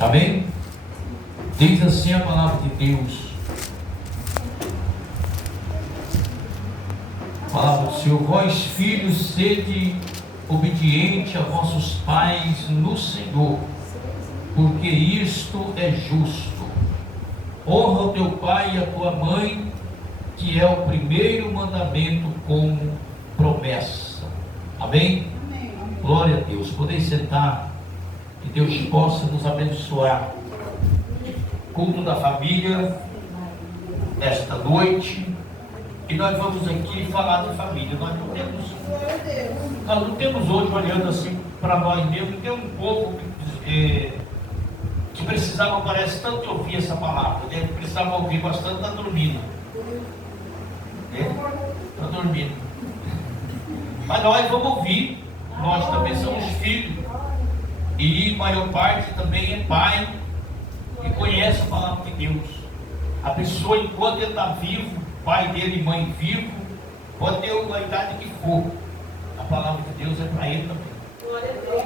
Amém? Diz assim a palavra de Deus. Palavra do Senhor: vós filhos, sede obediente a vossos pais no Senhor, porque isto é justo. Honra o teu pai e a tua mãe, que é o primeiro mandamento com promessa. Amém? Amém. Glória a Deus. Podem sentar, que Deus possa nos abençoar. Culto da família esta noite, e nós vamos aqui falar de família. Nós não temos hoje, olhando assim para nós mesmos, tem um povo que precisava, parece, tanto ouvir essa palavra, né? Precisava ouvir bastante, está dormindo. Está dormindo. Mas nós vamos ouvir, nós também somos filhos, e maior parte também é pai, e conhece a palavra de Deus. A pessoa, enquanto ele está vivo, pai dele e mãe vivo, pode ter a idade que for, a palavra de Deus é para ele também.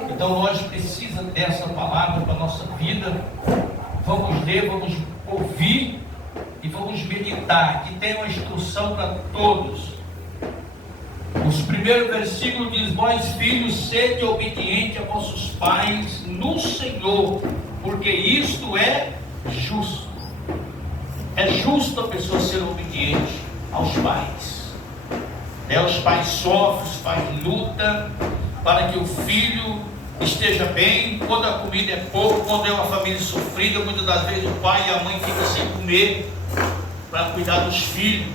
Então nós precisamos dessa palavra para a nossa vida. Vamos ler, vamos ouvir e vamos meditar, que tem uma instrução para todos. Os primeiros versículos diz: vós filhos, sede obediente a vossos pais no Senhor, porque isto é justo. É justo a pessoa ser obediente aos pais. Os pais sofrem, os pais lutam para que o filho esteja bem. Quando a comida é pouco, quando é uma família sofrida, muitas das vezes o pai e a mãe ficam sem comer para cuidar dos filhos.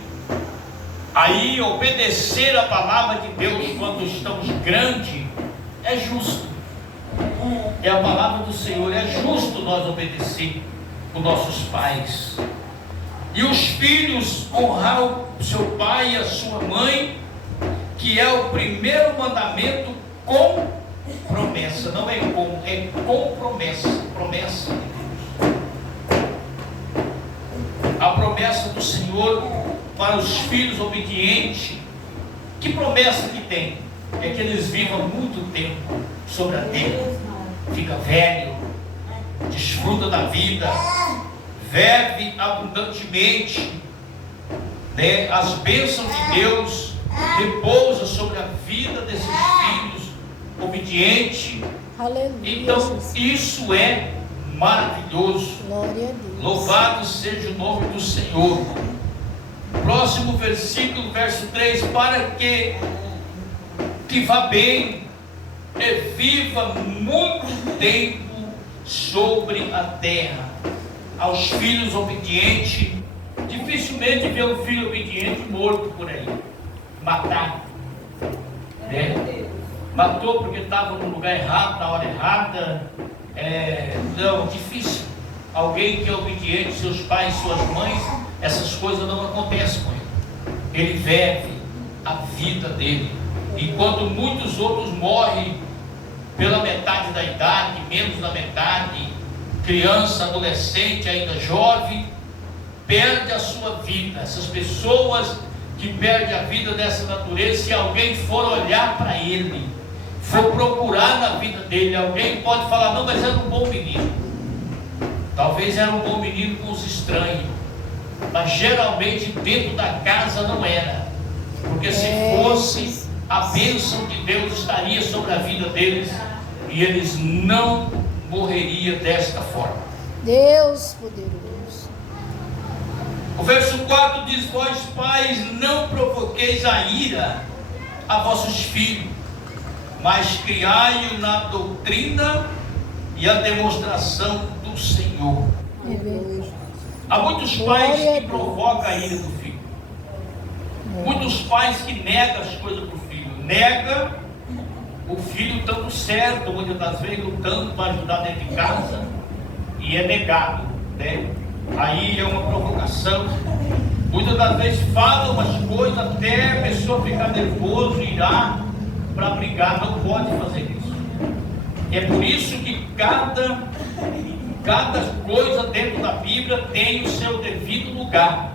Aí obedecer a palavra de Deus quando estamos grandes é justo. É a palavra do Senhor, é justo nós obedecer os nossos pais. E os filhos honrar o seu pai e a sua mãe, que é o primeiro mandamento com promessa. Não é com promessa. Promessa de Deus. A promessa do Senhor para os filhos obedientes. Que promessa que tem? É que eles vivam muito tempo sobre a terra. Fica velho, desfruta da vida, vive abundantemente, né? As bênçãos de Deus repousam sobre a vida desses filhos obedientes. Aleluia. Então isso é maravilhoso. Glória a Deus. Louvado seja o nome do Senhor. Próximo versículo, verso 3: para que vá bem e viva muito tempo sobre a terra. Aos filhos obedientes, dificilmente vê um filho obediente morto por aí, matado, né? Matou porque estava no lugar errado, na hora errada. Não, difícil. Alguém que é obediente, seus pais, suas mães, essas coisas não acontecem com ele. Ele vive a vida dele, enquanto muitos outros morrem pela metade da idade, menos da metade, criança, adolescente, ainda jovem, perde a sua vida. Essas pessoas que perdem a vida dessa natureza, se alguém for olhar para ele, for procurar na vida dele, alguém pode falar: não, mas era um bom menino. Talvez era um bom menino com os estranhos, mas geralmente dentro da casa não era, porque se fosse, a bênção de Deus estaria sobre a vida deles e eles não morreriam desta forma. Deus poderoso. O verso 4 diz: vós pais, não provoqueis a ira a vossos filhos, mas criai-o na doutrina e a demonstração do Senhor. É verdade. Há muitos pais que provocam a ira do filho. Muitos pais que negam as coisas para o filho. Nega o filho estando certo, muitas das vezes lutando para ajudar dentro de casa, e é negado, né? Aí é uma provocação. Muitas das vezes fala umas coisas até a pessoa ficar nervoso, irá para brigar. Não pode fazer isso. É por isso que cada coisa dentro da Bíblia tem o seu devido lugar,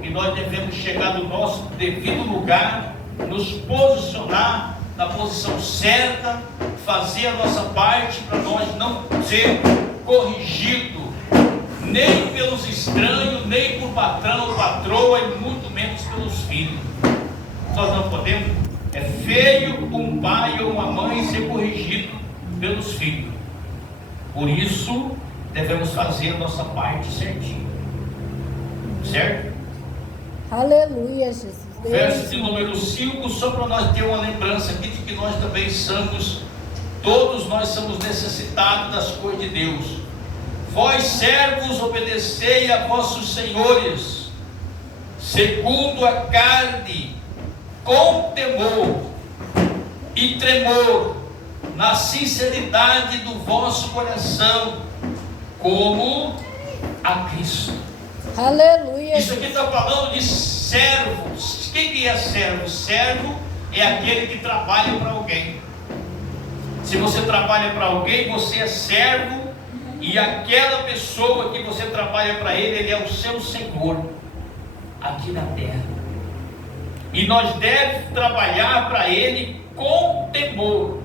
e nós devemos chegar no nosso devido lugar, nos posicionar na posição certa, fazer a nossa parte para nós não ser corrigido, nem pelos estranhos, nem por patrão, patroa, e muito menos pelos filhos. Nós não podemos. É feio um pai ou uma mãe ser corrigido pelos filhos. Por isso, devemos fazer a nossa parte certinho. Certo? Aleluia, Jesus. Verso de número 5, só para nós ter uma lembrança aqui de que nós também somos, todos nós somos necessitados das coisas de Deus. Vós servos, obedecei a vossos senhores, segundo a carne, com temor e tremor, na sinceridade do vosso coração, como a Cristo. Aleluia. Isso aqui está falando de servos. Quem que é servo? Servo é aquele que trabalha para alguém. Se você trabalha para alguém, você é servo, e aquela pessoa que você trabalha para ele é o seu Senhor aqui na terra. E nós devemos trabalhar para ele com temor.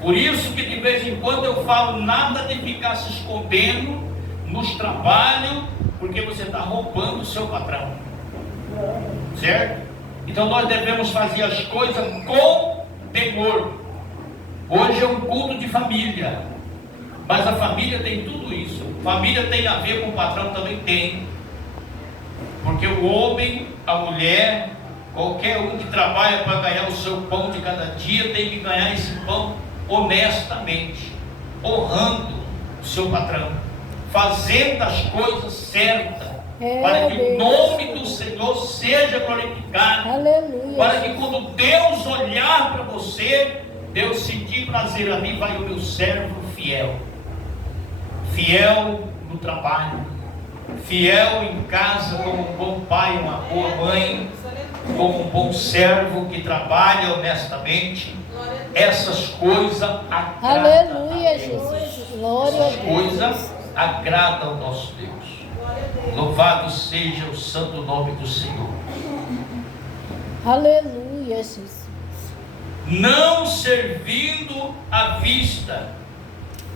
Por isso que de vez em quando eu falo, nada de ficar se escondendo nos trabalhos, porque você está roubando o seu patrão. Certo? Então nós devemos fazer as coisas com temor. Hoje é um culto de família, mas a família tem tudo isso. Família tem a ver com o patrão, também tem. Porque o homem, a mulher, qualquer um que trabalha para ganhar o seu pão de cada dia, tem que ganhar esse pão honestamente, honrando o seu patrão, fazendo as coisas certas, para que o nome do Senhor seja glorificado. Aleluia. Para que quando Deus olhar para você, Deus sentir prazer, ali vai o meu servo fiel. Fiel no trabalho, fiel em casa, como um bom pai, uma boa mãe, como um bom servo que trabalha honestamente. Essas coisas agradam. Aleluia, Jesus. Glória a Essas Deus. coisas agradam ao nosso Deus. Louvado seja o santo nome do Senhor. Aleluia, Jesus. Não servindo à vista,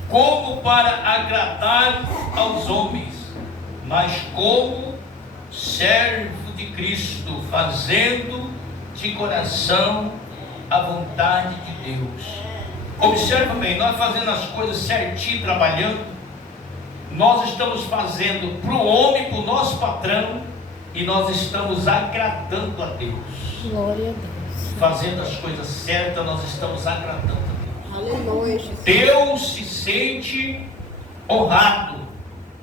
como para agradar aos homens, mas como servo de Cristo, fazendo de coração a vontade de Deus. Observa bem, nós fazendo as coisas certinho, trabalhando, nós estamos fazendo para o homem, para o nosso patrão, e nós estamos agradando a Deus. Glória a Deus. Fazendo as coisas certas, nós estamos agradando a Deus. Aleluia, Jesus. Deus se sente honrado,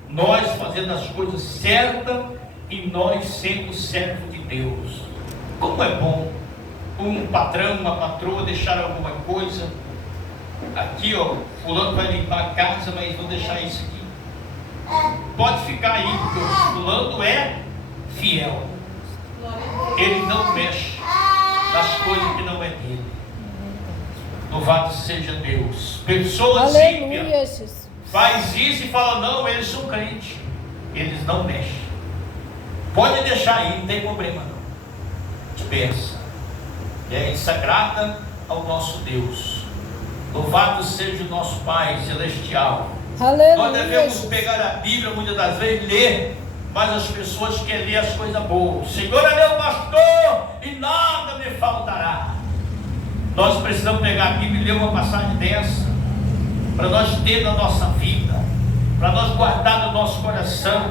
nós fazendo as coisas certas e nós sendo servo de Deus. Como é bom um patrão, uma patroa deixar alguma coisa aqui, ó, fulano vai limpar a casa, mas vou deixar isso aqui, pode ficar aí, porque o fulano é fiel, ele não mexe nas coisas que não é dele. Louvado seja Deus. Pessoas Aleluia, ímpias Jesus. faz isso e fala, não, eles são crentes, eles não mexem. Pode deixar aí, não tem problema não. Dispensa. Isso agrada ao nosso Deus. Louvado seja o nosso Pai Celestial. Aleluia. Nós devemos Jesus. pegar a Bíblia muitas das vezes, ler, mas as pessoas querem ler as coisas boas. O Senhor é meu pastor e nada me faltará. Nós precisamos pegar a Bíblia e ler uma passagem dessa, para nós ter na nossa vida, para nós guardar no nosso coração.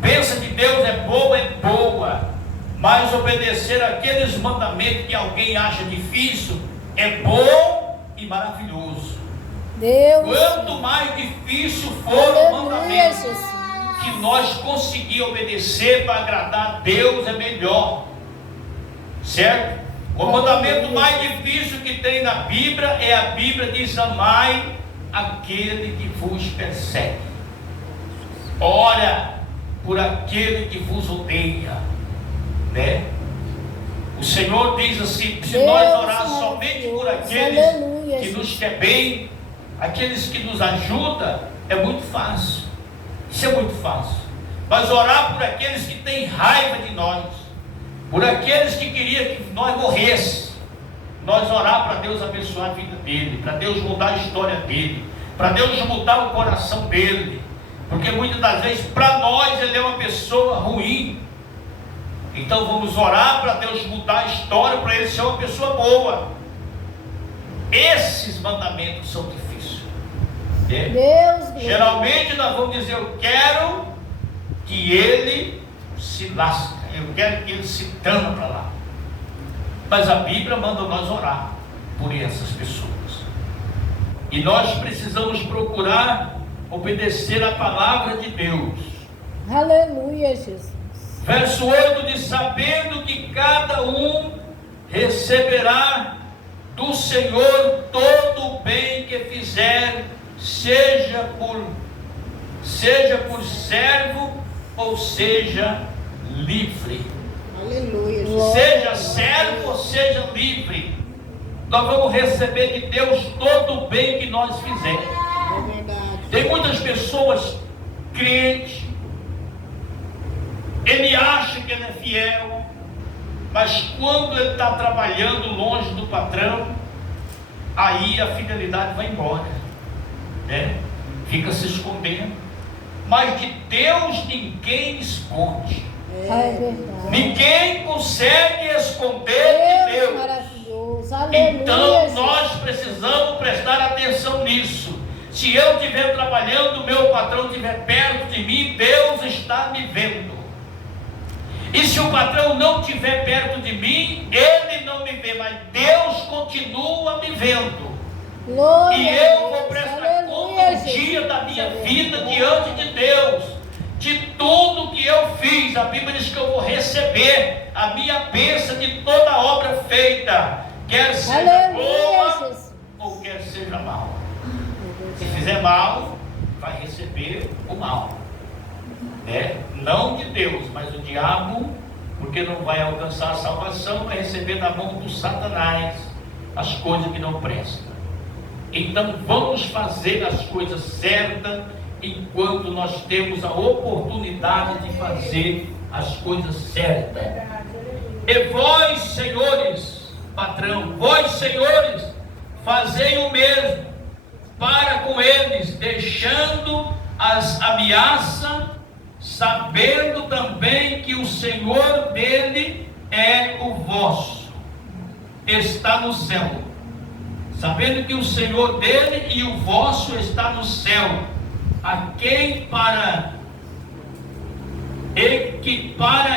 Pensa que Deus é boa, mas obedecer aqueles mandamentos que alguém acha difícil é bom e maravilhoso. Deus. Quanto mais difícil for o Aleluia, mandamento Jesus. que nós conseguir obedecer para agradar a Deus, é melhor. Certo? O mandamento mais difícil que tem na Bíblia é a Bíblia diz: amai aquele que vos persegue. Ora por aquele que vos odeia, né? O Senhor diz assim: se Deus nós orar maravilhoso. somente por aqueles Aleluia, que Jesus. nos quer bem, aqueles que nos ajudam, é muito fácil. Isso é muito fácil. Mas orar por aqueles que têm raiva de nós, por aqueles que queriam que nós morrêssemos, nós orar para Deus abençoar a vida dele, para Deus mudar a história dele, para Deus mudar o coração dele, porque muitas das vezes para nós ele é uma pessoa ruim. Então vamos orar para Deus mudar a história, para ele ser uma pessoa boa. Esses mandamentos são difíceis. Geralmente nós vamos dizer: eu quero que ele se lasque, eu quero que ele se dane para lá. Mas a Bíblia manda nós orar por essas pessoas. E nós precisamos procurar obedecer a palavra de Deus. Aleluia, Jesus. Verso 8 diz: sabendo que cada um receberá do Senhor todo o bem que fizer, seja por servo ou seja livre. Aleluia. Seja servo ou seja livre, nós vamos receber de Deus todo o bem que nós fizermos. É verdade. Tem muitas pessoas crentes, ele acha que ele é fiel, mas quando ele está trabalhando longe do patrão, aí a fidelidade vai embora, né? Fica se escondendo. Mas de Deus ninguém esconde. É verdade. Ninguém consegue esconder de Deus. Maravilhoso. Aleluia. Então nós precisamos prestar atenção nisso. Se eu estiver trabalhando, meu patrão estiver perto de mim, Deus está me vendo. E se o patrão não estiver perto de mim, ele não me vê, mas Deus continua me vendo. Glória E a eu Deus. vou prestar Aleluia, conta um Jesus. dia da minha vida diante de Deus, de tudo que eu fiz. A Bíblia diz que eu vou receber a minha bênção de toda obra feita, quer seja Aleluia, boa Jesus. ou quer seja mal. Se fizer mal, vai receber o mal, né? Não de Deus, mas o diabo, porque não vai alcançar a salvação, vai receber da mão do Satanás as coisas que não prestam. Então vamos fazer as coisas certas enquanto nós temos a oportunidade de fazer as coisas certas. E vós, senhores, patrão, vós, senhores, fazei o mesmo para com eles, deixando as ameaças, sabendo também que o Senhor dele é o vosso, está no céu. Sabendo que o Senhor dele e o vosso está no céu, a quem para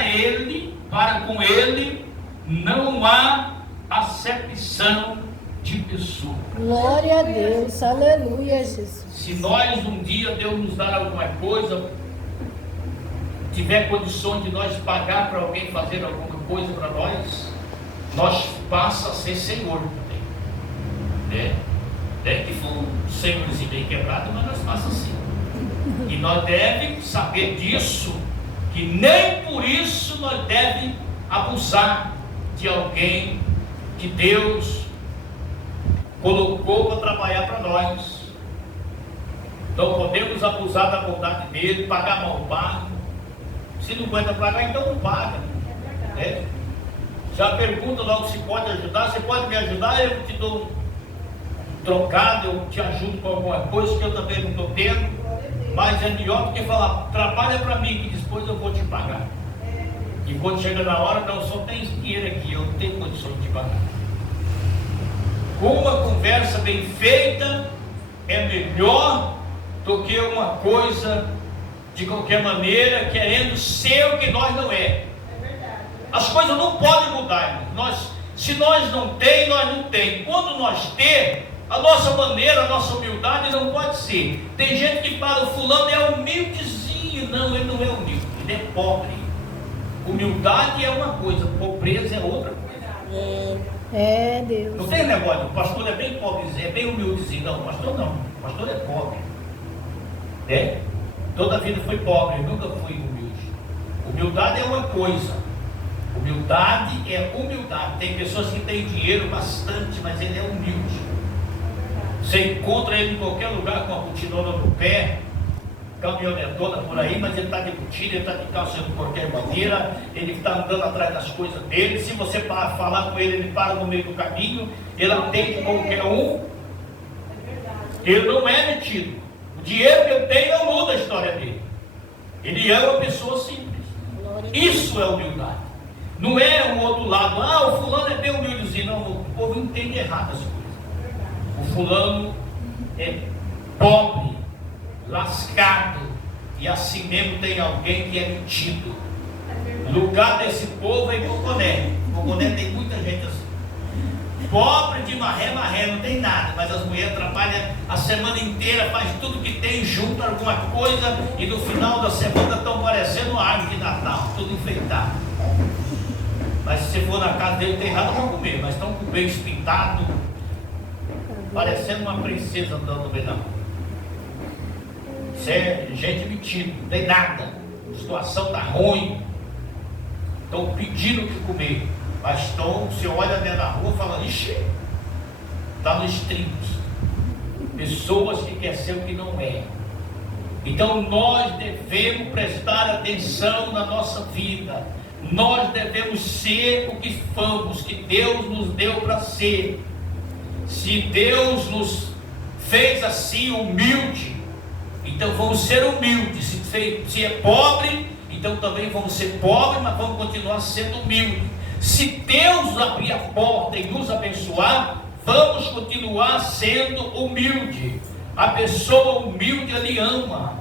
ele, para com ele, não há acepção de pessoa. Glória a Deus. Aleluia, Jesus. Se nós um dia Deus nos dar alguma coisa, tiver condições de nós pagar para alguém fazer alguma coisa para nós passa a ser Senhor também, né? Que for um senhorzinho bem quebrado, mas nós passa assim. E nós devemos saber disso, que nem por isso nós devemos abusar de alguém que Deus colocou para trabalhar para nós. Não podemos abusar da bondade dele, pagar mal pago. Se não aguenta pagar, então não paga, né? Já pergunta logo se pode ajudar. Você pode me ajudar? Eu te dou um trocado, eu te ajudo com alguma coisa que eu também não estou tendo. Mas é melhor do que falar: trabalha para mim que depois eu vou te pagar. E quando chega na hora, não, só tem dinheiro aqui, eu não tenho condições de te pagar. Uma conversa bem feita é melhor do que uma coisa de qualquer maneira, querendo ser o que nós não é. As coisas não podem mudar, irmãos. Se nós não tem, nós não tem. Quando nós ter, a nossa maneira, a nossa humildade não pode ser. Tem gente que fala: o fulano é humildezinho. Não, ele não é humilde, ele é pobre. Humildade é uma coisa, pobreza é outra coisa. É Deus. Não tem negócio, o pastor é bem pobrezinho, é bem humildezinho. Não, o pastor não, o pastor é pobre, né? Toda a vida foi pobre, nunca fui humilde. Humildade é uma coisa, humildade é humildade. Tem pessoas que têm dinheiro bastante, mas ele é humilde. Você encontra ele em qualquer lugar com a botinona no pé, caminhonetona por aí, mas ele está de botina, ele está de calça de qualquer maneira, ele está andando atrás das coisas dele. Se você falar com ele, ele para no meio do caminho, ele atende qualquer um. Ele não é metido. O dinheiro que ele tem não muda a história dele. Ele é uma pessoa simples. Isso é humildade. Não é um outro lado. Ah, o fulano é bem humildezinho. Não, o povo entende errado as coisas. O fulano é pobre, lascado, e assim mesmo tem alguém que é metido. O lugar desse povo é em Coconé. Coconé tem muita gente assim. Pobre de marré, não tem nada, mas as mulheres trabalham a semana inteira, faz tudo que tem, junta alguma coisa, e no final da semana estão parecendo uma árvore de Natal, tudo enfeitado. Mas se você for na casa dele, tem nada para comer, mas estão com o beijo pintado, parecendo uma princesa andando no meio da rua. Isso é gente metida, não tem nada, a situação está ruim, estão pedindo o que comer. Mas você olha dentro da rua e fala, ixi, está nos trinques. Pessoas que querem ser o que não é. Então nós devemos prestar atenção na nossa vida. Nós devemos ser o que fomos, que Deus nos deu para ser. Se Deus nos fez assim humilde, então vamos ser humildes. Se é pobre, então também vamos ser pobres, mas vamos continuar sendo humildes. Se Deus abrir a porta e nos abençoar, vamos continuar sendo humilde. A pessoa humilde, ele ama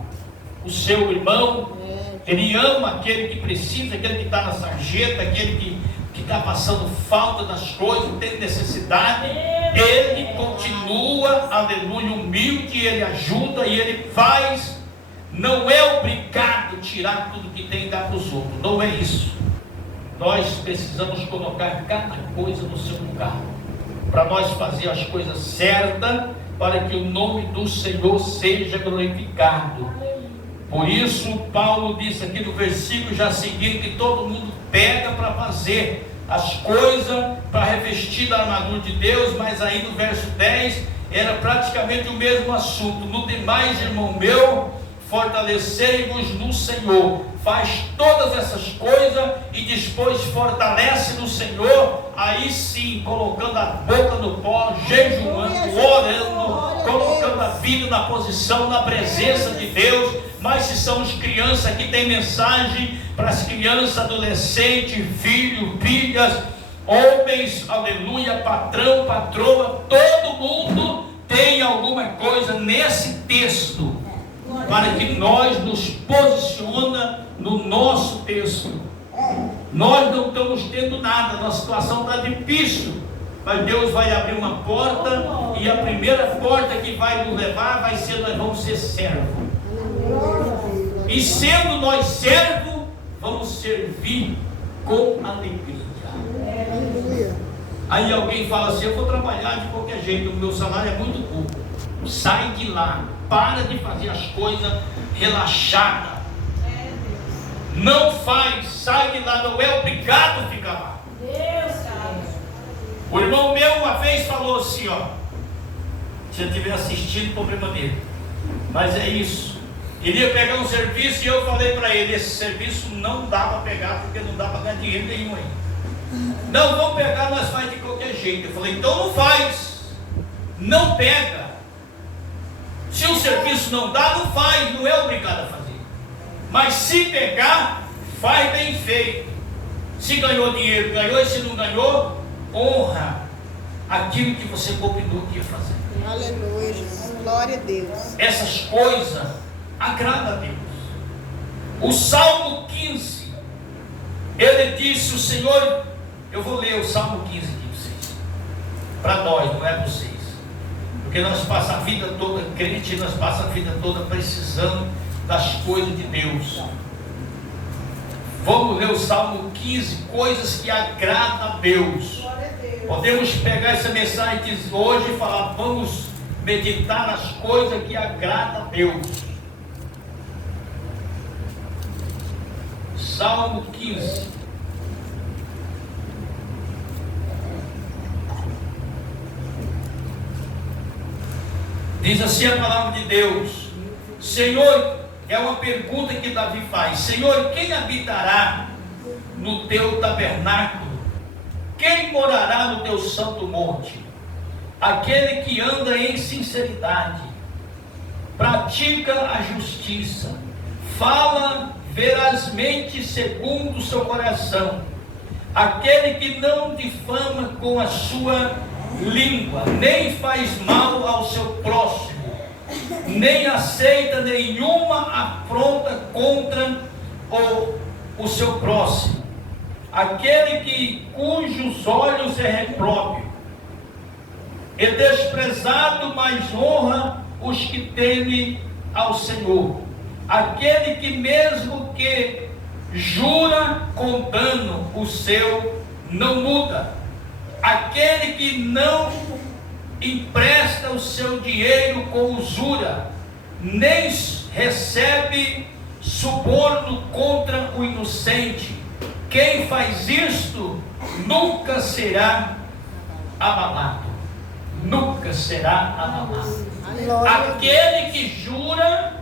o seu irmão, ele ama aquele que precisa, aquele que está na sarjeta, aquele que está passando falta das coisas, tem necessidade. Ele continua, aleluia, humilde, ele ajuda e ele faz. Não é obrigado tirar tudo que tem e dar para os outros, não é isso. Nós precisamos colocar cada coisa no seu lugar, para nós fazer as coisas certas, para que o nome do Senhor seja glorificado. Por isso Paulo disse aqui no versículo já seguinte, que todo mundo pega para fazer as coisas, para revestir da armadura de Deus, mas aí no verso 10, era praticamente o mesmo assunto. No demais, irmão meu, fortalecei-vos no Senhor. Faz todas essas coisas e depois fortalece no Senhor, aí sim, colocando a boca no pó, jejuando, orando, colocando a vida na posição, na presença de Deus. Mas se somos crianças, aqui tem mensagem para as crianças, adolescentes, filhos, filhas, homens, aleluia, patrão, patroa, todo mundo tem alguma coisa nesse texto, para que nós nos posiciona no nosso texto. Nós não estamos tendo nada, nossa situação está difícil, mas Deus vai abrir uma porta, e a primeira porta que vai nos levar vai ser, nós vamos ser servos. E sendo nós servos, vamos servir com alegria. Aí alguém fala assim, eu vou trabalhar de qualquer jeito, o meu salário é muito pouco. Sai de lá, para de fazer as coisas relaxada. Não faz, sai de lá, não é obrigado a ficar lá. O irmão meu uma vez falou assim, ó, se eu estiver assistindo, problema dele, mas é isso. Ele ia pegar um serviço e eu falei para ele, esse serviço não dá para pegar, porque não dá para ganhar dinheiro nenhum aí. Não, vamos pegar, nós faz de qualquer jeito. Eu falei, então não faz, não pega. Se o serviço não dá, não faz, não é obrigado a fazer. Mas se pegar, faz bem feito. Se ganhou dinheiro, ganhou, e se não ganhou, honra aquilo que você combinou que ia fazer. Aleluia, Jesus. Glória a Deus. Essas coisas agradam a Deus. O Salmo 15, ele disse, o Senhor, eu vou ler o Salmo 15 aqui para vocês, para nós, não é para vocês. Porque nós passamos a vida toda crente, nós passamos a vida toda precisando das coisas de Deus. Vamos ler o Salmo 15, coisas que agradam a Deus. Podemos pegar essa mensagem de hoje e falar, vamos meditar nas coisas que agradam a Deus. Salmo 15. Diz assim a palavra de Deus. Senhor, é uma pergunta que Davi faz. Senhor, quem habitará no teu tabernáculo? Quem morará no teu santo monte? Aquele que anda em sinceridade pratica a justiça, fala verazmente segundo o seu coração, aquele que não difama com a sua língua, nem faz mal ao seu próximo, nem aceita nenhuma afronta contra o seu próximo, aquele cujos olhos é repróprio, é desprezado, mas honra os que temem ao Senhor, aquele que mesmo que jura com dano, o seu não muda, aquele que não empresta o seu dinheiro com usura, nem recebe suborno contra o inocente. Quem faz isto nunca será abalado. Nunca será abalado. Aquele que jura,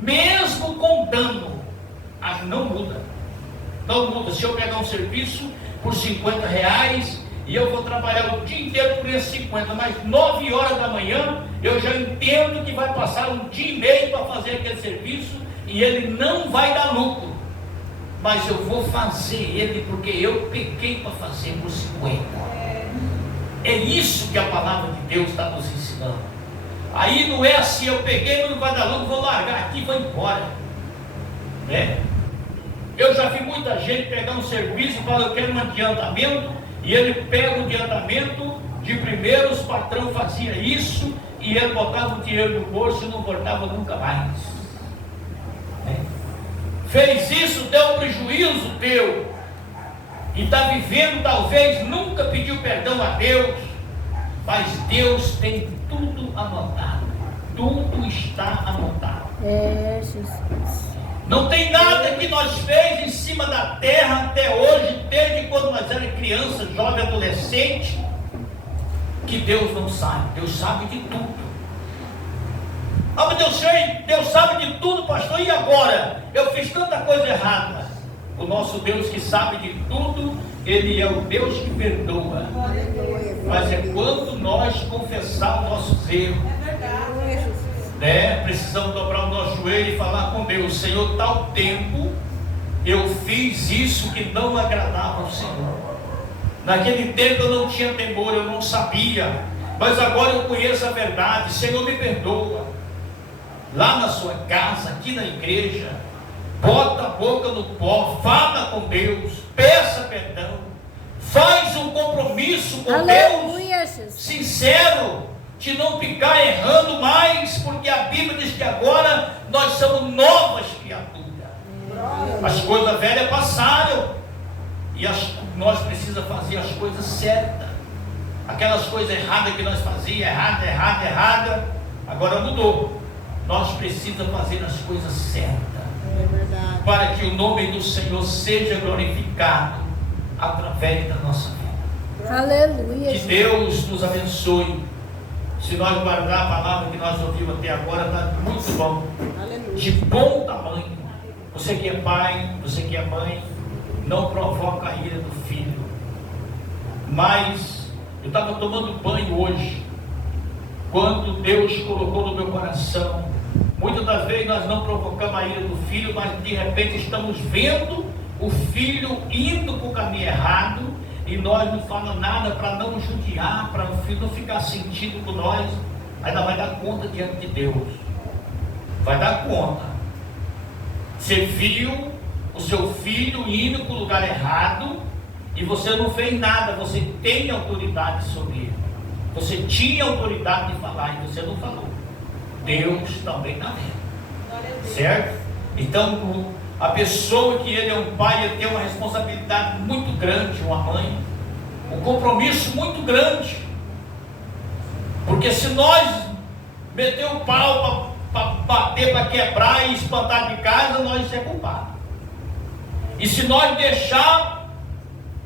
mesmo com dano, não muda. Não muda. Se eu pegar um serviço por R$50 e eu vou trabalhar o dia inteiro por esses 50, mas 9 horas da manhã eu já entendo que vai passar um dia e meio para fazer aquele serviço e ele não vai dar lucro, mas eu vou fazer ele porque eu peguei para fazer por 50. É isso que a palavra de Deus está nos ensinando. Aí não é assim, eu peguei, não vai dar lucro, vou largar aqui e vou embora, né? Eu já vi muita gente pegar um serviço e falar, eu quero um adiantamento, e ele pega o adiantamento de primeiro, os patrão fazia isso, e ele botava o dinheiro no bolso e não voltava nunca mais. Fez isso, deu prejuízo teu, e está vivendo, talvez nunca pediu perdão a Deus, mas Deus tem tudo anotado, tudo está anotado. Jesus. Não tem nada que nós fez em cima da terra até hoje, desde quando nós éramos criança, jovem, adolescente, que Deus não sabe. Deus sabe de tudo. Ah, mas Deus sabe de tudo, pastor, e agora? Eu fiz tanta coisa errada. O nosso Deus que sabe de tudo, Ele é o Deus que perdoa. Mas é quando nós confessar os nossos erros. Precisamos dobrar o nosso joelho e falar com Deus: Senhor, tal tempo eu fiz isso que não agradava ao Senhor. Naquele tempo eu não tinha temor, eu não sabia, mas agora eu conheço a verdade. Senhor, me perdoa. Lá na sua casa, aqui na igreja, bota a boca no pó, fala com Deus, peça perdão, faz um compromisso com Aleluia, Deus Jesus. sincero, de não ficar errando mais, porque a Bíblia diz que agora nós somos novas criaturas. As coisas velhas passaram e nós precisamos fazer as coisas certas. Aquelas coisas erradas que nós fazíamos, errada, agora mudou. Nós precisamos fazer as coisas certas, para que o nome do Senhor seja glorificado através da nossa vida. Aleluia. Que Deus nos abençoe. Se nós guardar a palavra que nós ouvimos até agora, está muito bom. Aleluia. De bom tamanho. Você que é pai, você que é mãe, não provoca a ira do filho. Mas eu estava tomando banho hoje, quando Deus colocou no meu coração. Muitas das vezes nós não provocamos a ira do filho, mas de repente estamos vendo o filho indo para o caminho errado, e nós não falamos nada para não judiar, para o filho não ficar sentido com nós. Ainda vai dar conta diante de Deus. Vai dar conta. Você viu o seu filho indo para o lugar errado e você não fez nada. Você tem autoridade sobre ele. Você tinha autoridade de falar e você não falou. Deus também está vendo. Certo? Então, a pessoa que ele é um pai, ele tem uma responsabilidade muito grande, uma mãe, um compromisso muito grande, porque se nós meter o pau para bater, para quebrar e espantar de casa, nós é culpado. E se nós deixar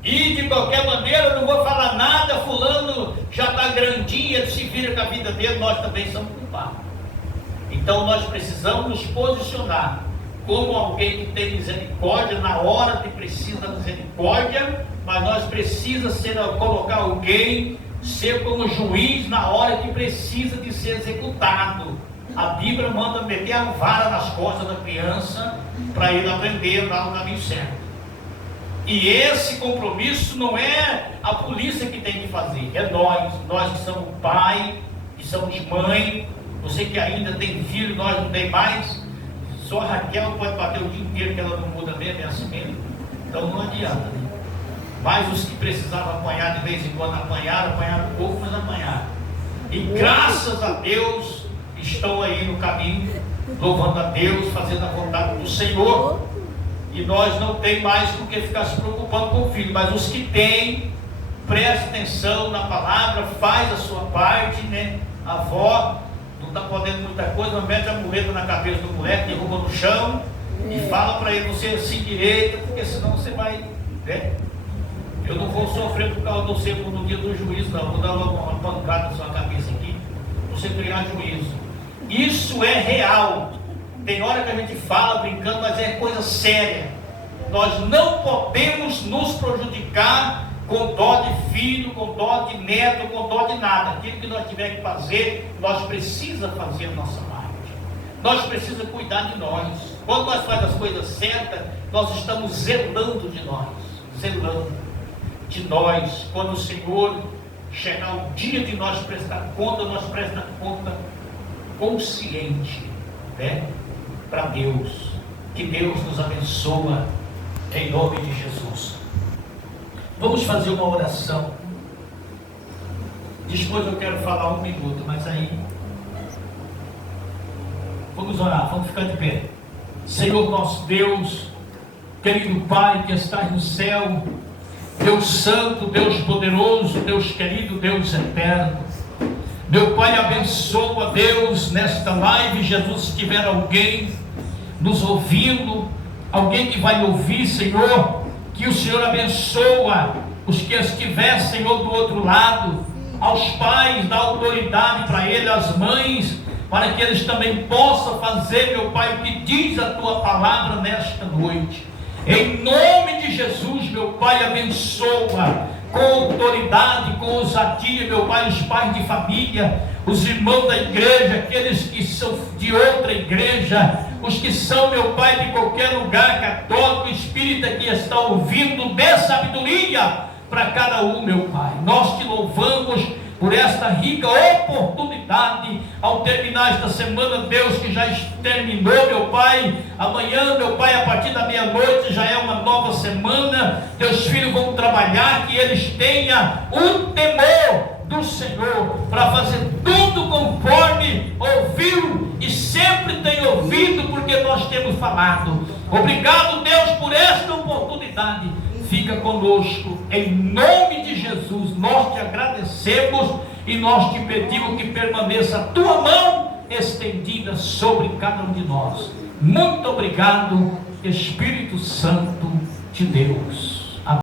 ir de qualquer maneira, eu não vou falar nada, fulano já está grandinho, ele se vira com a vida dele, nós também somos culpados. Então nós precisamos nos posicionar como alguém que tem misericórdia na hora que precisa da misericórdia, mas nós precisamos colocar alguém, ser como juiz na hora que precisa de ser executado a Bíblia manda meter a vara nas costas da criança para ele aprender a andar no caminho certo. E esse compromisso não é a polícia que tem que fazer, é nós que somos pai, que somos mãe, você que ainda tem filho, nós não tem mais, só a Raquel pode bater o dia inteiro que ela não muda mesmo, é assim mesmo, então não adianta, né? Mas os que precisavam apanhar de vez em quando apanharam pouco, mas apanharam. E graças a Deus estão aí no caminho, louvando a Deus, fazendo a vontade do Senhor. E nós não tem mais por que ficar se preocupando com o filho, mas os que têm, presta atenção na palavra, faz a sua parte, né? A avó não está podendo muita coisa, mas mete a muleta na cabeça do moleque, derruba no chão e fala para ele, você se direita, porque senão você vai, né? Eu não vou sofrer por causa do seu no dia do juízo, não. Vou dar uma pancada na sua cabeça aqui, para você criar juízo. Isso é real. Tem hora que a gente fala brincando, mas é coisa séria. Nós não podemos nos prejudicar com dó de filho, com dó de neto, com dó de nada. Aquilo que nós tiver que fazer, nós precisamos fazer a nossa parte. Nós precisamos cuidar de nós. Quando nós fazemos as coisas certas, nós estamos zelando de nós. Zelando de nós. Quando o Senhor chegar o dia de nós prestar conta, nós prestamos conta consciente, né? Para Deus. Que Deus nos abençoe em nome de Jesus. Vamos fazer uma oração. Depois eu quero falar 1 minuto, mas aí vamos orar, vamos ficar de pé. Senhor nosso Deus, querido Pai que estás no céu, Deus santo, Deus poderoso, Deus querido, Deus eterno, meu Pai, abençoa, Deus, nesta live, Jesus, se tiver alguém nos ouvindo, alguém que vai ouvir, Senhor, que o Senhor abençoa os que estiver, Senhor, do outro lado, aos pais, dá autoridade para eles, às mães, para que eles também possam fazer, meu Pai, o que diz a Tua palavra nesta noite. Em nome de Jesus, meu Pai, abençoa com autoridade, com ousadia, meu Pai, os pais de família, os irmãos da igreja, aqueles que são de outra igreja, os que são, meu Pai, de qualquer lugar católico, espírita, que está ouvindo, dê sabedoria para cada um, meu Pai. Nós te louvamos por esta rica oportunidade, ao terminar esta semana, Deus, que já terminou, meu Pai, amanhã, meu Pai, a partir da meia-noite, já é uma nova semana, teus filhos vão trabalhar, que eles tenham um temor do Senhor, para fazer tudo conforme ouviu, e sempre tem ouvido, porque nós temos falado. Obrigado, Deus, por esta oportunidade. Fica conosco, em nome de Jesus. Nós te agradecemos e nós te pedimos que permaneça a tua mão estendida sobre cada um de nós. Muito obrigado, Espírito Santo de Deus.